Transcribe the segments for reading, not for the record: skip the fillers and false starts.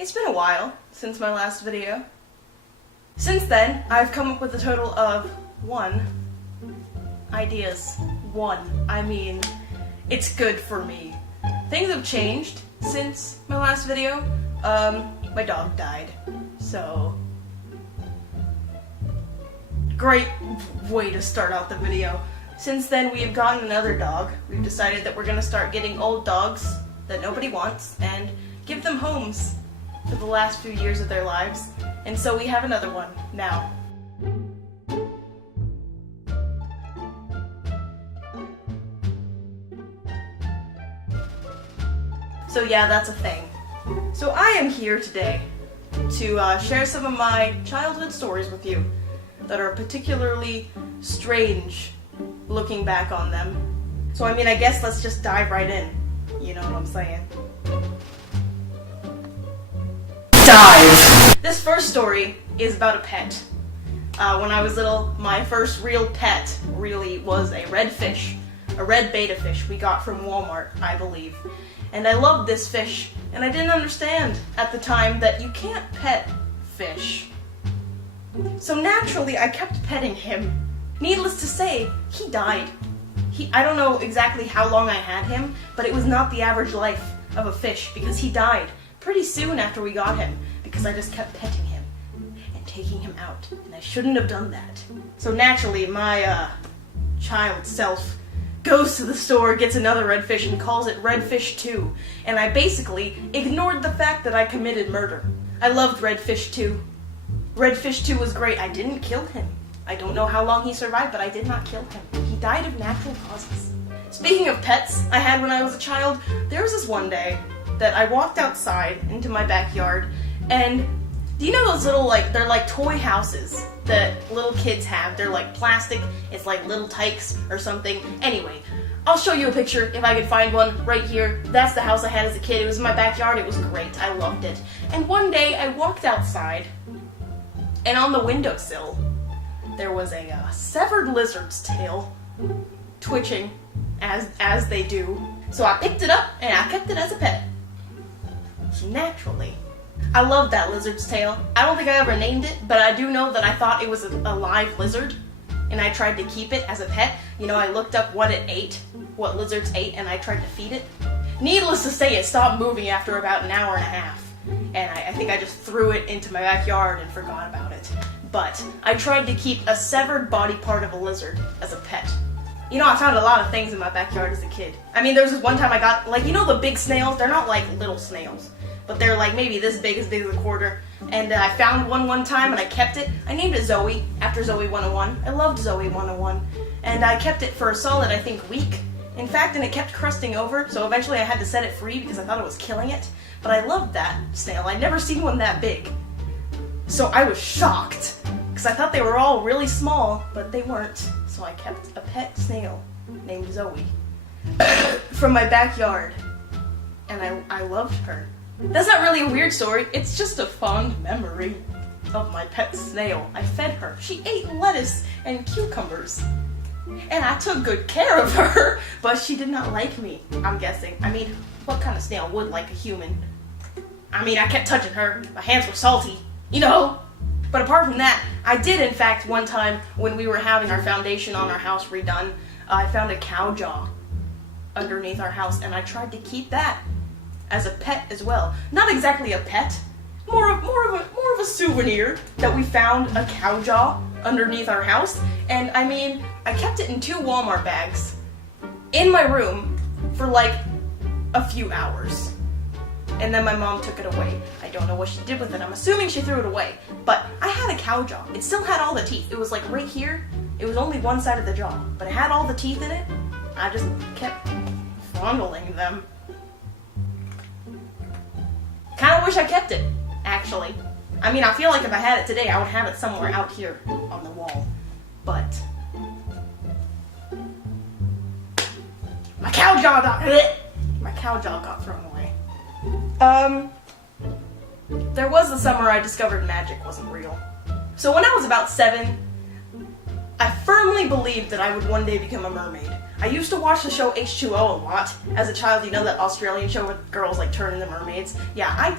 It's been a while since my last video. Since then, I've come up with a total of 1 ideas. 1. I mean, it's good for me. Things have changed since my last video. My dog died, so great way to start out the video. Since then, we have gotten another dog. We've decided that we're gonna start getting old dogs that nobody wants and give them homes for the last few years of their lives. And so we have another one now. So yeah, that's a thing. So I am here today to share some of my childhood stories with you that are particularly strange looking back on them. So I mean, I guess let's just dive right in. You know what I'm saying? Dive! This first story is about a pet. When I was little, my first real pet really was a red fish. A red betta fish we got from Walmart, I believe. And I loved this fish, and I didn't understand at the time that you can't pet fish. So naturally, I kept petting him. Needless to say, he died. I don't know exactly how long I had him, but it was not the average life of a fish because he died pretty soon after we got him because I just kept petting him and taking him out, and I shouldn't have done that. So naturally, my child self goes to the store, gets another redfish, and calls it Redfish 2. And I basically ignored the fact that I committed murder. I loved Redfish 2. Redfish 2 was great. I didn't kill him. I don't know how long he survived, but I did not kill him. He died of natural causes. Speaking of pets I had when I was a child, there was this one day that I walked outside into my backyard, and do you know those little, they're like toy houses that little kids have? They're like plastic, it's like little tykes or something. Anyway, I'll show you a picture if I could find one right here. That's the house I had as a kid. It was in my backyard, it was great, I loved it. And one day I walked outside, and on the windowsill, there was a severed lizard's tail twitching as they do. So I picked it up and I kept it as a pet. Naturally. I love that lizard's tail. I don't think I ever named it, but I do know that I thought it was a live lizard, and I tried to keep it as a pet. You know, I looked up what it ate, what lizards ate, and I tried to feed it. Needless to say, it stopped moving after about an hour and a half, and I think I just threw it into my backyard and forgot about it. But I tried to keep a severed body part of a lizard as a pet. You know, I found a lot of things in my backyard as a kid. I mean, there was this one time I got, you know the big snails? They're not like little snails, but they're like maybe this big as a quarter. And I found one time and I kept it. I named it Zoe, after Zoe 101. I loved Zoe 101. And I kept it for a solid, I think, week. In fact, and it kept crusting over, so eventually I had to set it free because I thought it was killing it. But I loved that snail. I'd never seen one that big. So I was shocked, because I thought they were all really small, but they weren't. So I kept a pet snail named Zoe from my backyard, and I loved her. That's not really a weird story, it's just a fond memory of my pet snail. I fed her. She ate lettuce and cucumbers, and I took good care of her, but she did not like me, I'm guessing. I mean, what kind of snail would like a human? I mean, I kept touching her. My hands were salty, you know? But apart from that, I did in fact one time when we were having our foundation on our house redone, I found a cow jaw underneath our house, and I tried to keep that as a pet as well. Not exactly a pet, more of a souvenir that we found a cow jaw underneath our house. And I mean, I kept it in 2 Walmart bags in my room for like a few hours. And then my mom took it away. I don't know what she did with it. I'm assuming she threw it away. But I had a cow jaw. It still had all the teeth. It was like right here. It was only one side of the jaw, but it had all the teeth in it. I just kept fondling them. Kind of wish I kept it, actually. I mean, I feel like if I had it today, I would have it somewhere out here on the wall. But my cow jaw got thrown away. There was the summer I discovered magic wasn't real. So when I was about 7, I firmly believed that I would one day become a mermaid. I used to watch the show H2O a lot. As a child, you know that Australian show where girls like turn into mermaids? Yeah, I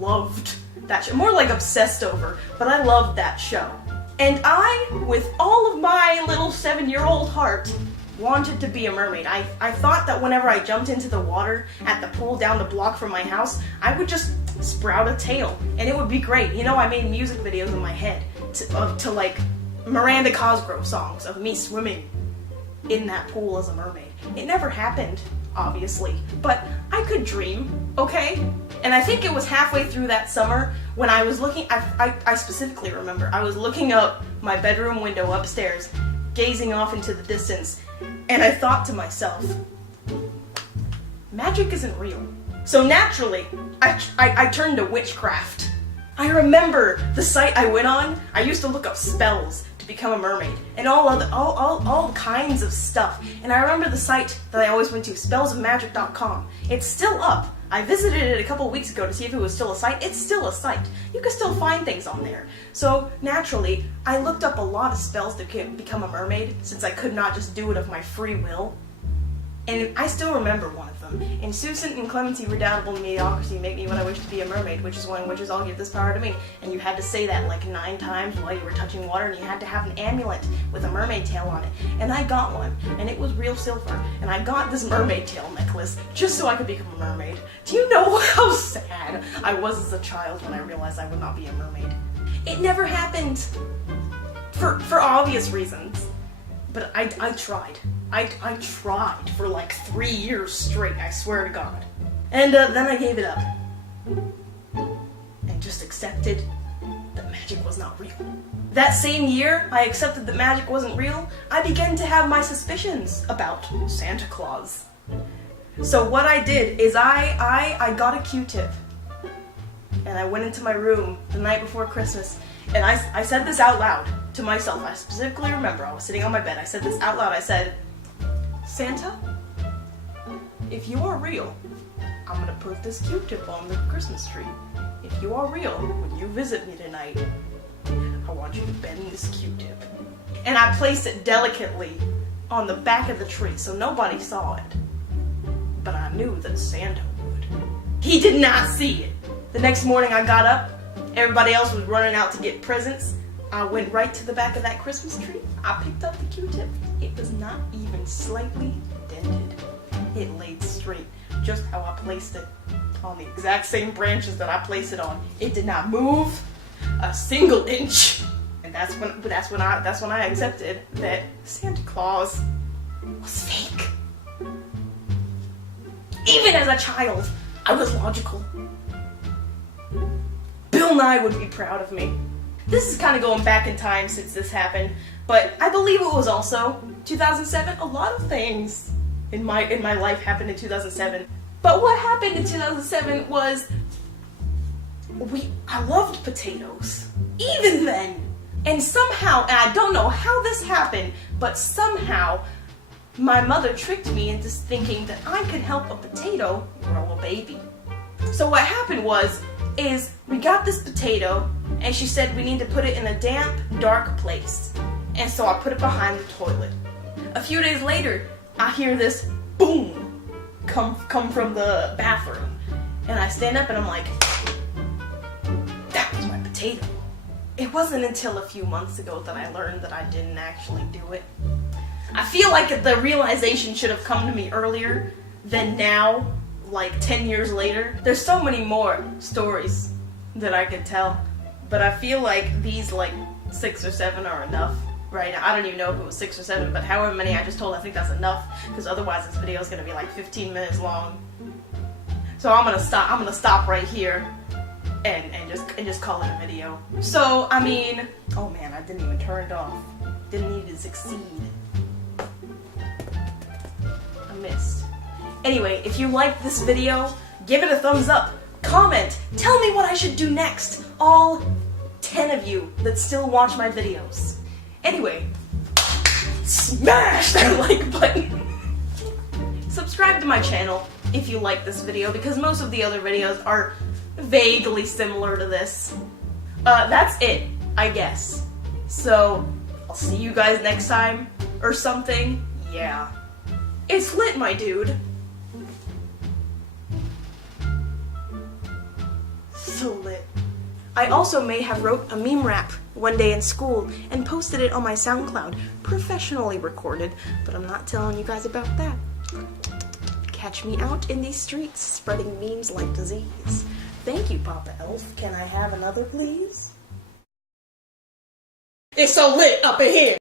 loved that show. More like obsessed over, but I loved that show. And I, with all of my little 7-year-old heart, wanted to be a mermaid. I thought that whenever I jumped into the water at the pool down the block from my house, I would just sprout a tail, and it would be great. You know, I made music videos in my head to like Miranda Cosgrove songs of me swimming in that pool as a mermaid. It never happened, obviously, but I could dream, okay? And I think it was halfway through that summer when I was looking, I specifically remember, I was looking up my bedroom window upstairs, gazing off into the distance, and I thought to myself, magic isn't real. So naturally, I turned to witchcraft. I remember the site I went on, I used to look up spells to become a mermaid, and all kinds of stuff. And I remember the site that I always went to, spellsofmagic.com. It's still up. I visited it a couple of weeks ago to see if it was still a site. It's still a site. You can still find things on there. So naturally, I looked up a lot of spells to become a mermaid, since I could not just do it of my free will. And I still remember one of them. Insouciant and clemency, redoubtable mediocrity, make me what I wish to be a mermaid, which is one which is all give this power to me. And you had to say that like 9 times while you were touching water, and you had to have an amulet with a mermaid tail on it. And I got one, and it was real silver. And I got this mermaid tail necklace just so I could become a mermaid. Do you know how sad I was as a child when I realized I would not be a mermaid? It never happened. For obvious reasons. But I tried. I tried for like 3 years straight, I swear to God. And then I gave it up. And just accepted that magic was not real. That same year I accepted that magic wasn't real, I began to have my suspicions about Santa Claus. So what I did is I got a Q-tip. And I went into my room the night before Christmas, and I said this out loud to myself. I specifically remember, I was sitting on my bed, I said this out loud. I said, Santa, if you are real, I'm gonna put this Q-tip on the Christmas tree. If you are real, when you visit me tonight, I want you to bend this Q-tip. And I placed it delicately on the back of the tree so nobody saw it. But I knew that Santa would. He did not see it. The next morning I got up, everybody else was running out to get presents. I went right to the back of that Christmas tree. I picked up the Q-tip. It was not even slightly dented. It laid straight, just how I placed it, on the exact same branches that I placed it on. It did not move a single inch. And that's when I accepted that Santa Claus was fake. Even as a child, I was logical. Bill Nye would be proud of me. This is kind of going back in time since this happened, but I believe it was also 2007. A lot of things in my life happened in 2007. But what happened in 2007 was I loved potatoes. Even then. And somehow, and I don't know how this happened, but somehow my mother tricked me into thinking that I could help a potato grow a baby. So what happened is we got this potato, and she said we need to put it in a damp, dark place. And so I put it behind the toilet. A few days later, I hear this boom come from the bathroom. And I stand up and I'm like, that was my potato. It wasn't until a few months ago that I learned that I didn't actually do it. I feel like the realization should have come to me earlier than now, like 10 years later. There's so many more stories that I could tell, but I feel like these like 6 or 7 are enough right now. I don't even know if it was 6 or 7, but however many I just told, I think that's enough, because otherwise this video is going to be like 15 minutes long. So I'm gonna stop right here and just call it a video. So I mean, oh man, I didn't even turn it off. Didn't need to succeed. I missed. Anyway, if you liked this video, give it a thumbs up, comment, tell me what I should do next, all 10 of you that still watch my videos. Anyway, smash that like button. Subscribe to my channel if you like this video, because most of the other videos are vaguely similar to this. That's it, I guess. So, I'll see you guys next time, or something. Yeah. It's lit, my dude. So lit. I also may have wrote a meme rap one day in school and posted it on my SoundCloud, professionally recorded, but I'm not telling you guys about that. Catch me out in these streets, spreading memes like disease. Thank you, Papa Elf. Can I have another, please? It's so lit up in here!